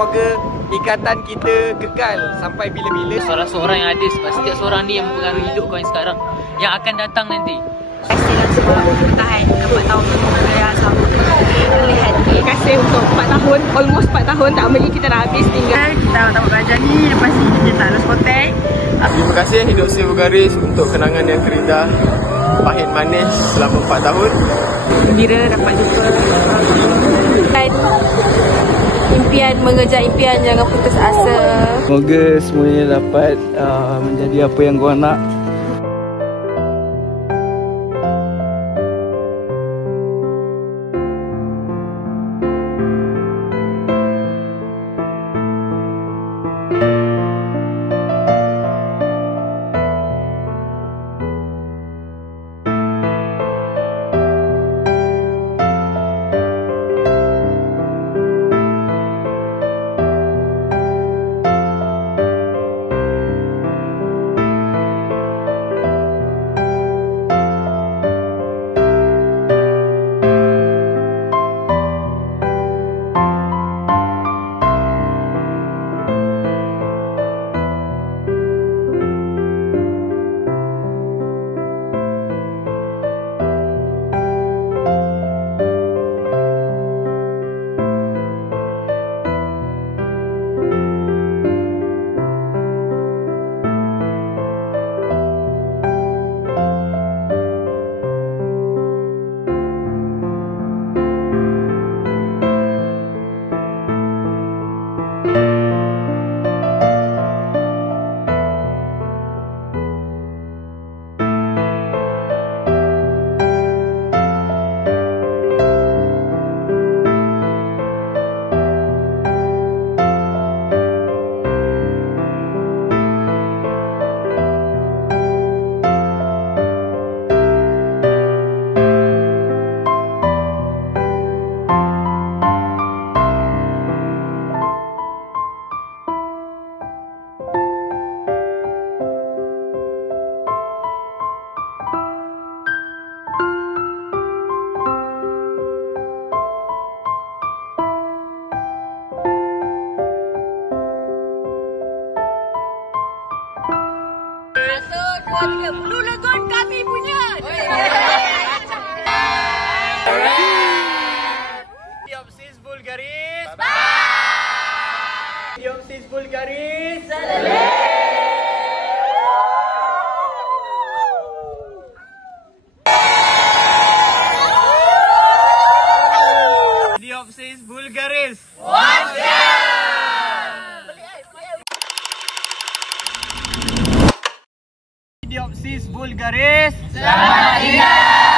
semoga ikatan kita kekal sampai bila-bila. Seorang-seorang yang ada, sebab setiap seorang ni yang mempengaruhi hidup kau yang sekarang, yang akan datang nanti. Terima kasih semua untuk bertahan 4 tahun saya sama melihat. Terima kasih untuk 4 tahun, almost 4 tahun. Tak lama lagi kita dah habis tinggal. Kita tamat belajar ni, lepas ni kita tak harus kontak. Terima kasih Hidup Sri Bulgaris untuk kenangan yang terindah, pahit manis selama 4 tahun. Gembira dapat jumpa. Dan impian, mengejar impian, jangan putus asa. Semoga semuanya dapat menjadi apa yang kau nak. Blue Lagoon kami punya. Hidup Sri Bulgaris. Hidup Sri Bulgaris. Hidup Sri Bulgaris. Hidup Sri Bulgaris. Selamat tinggal.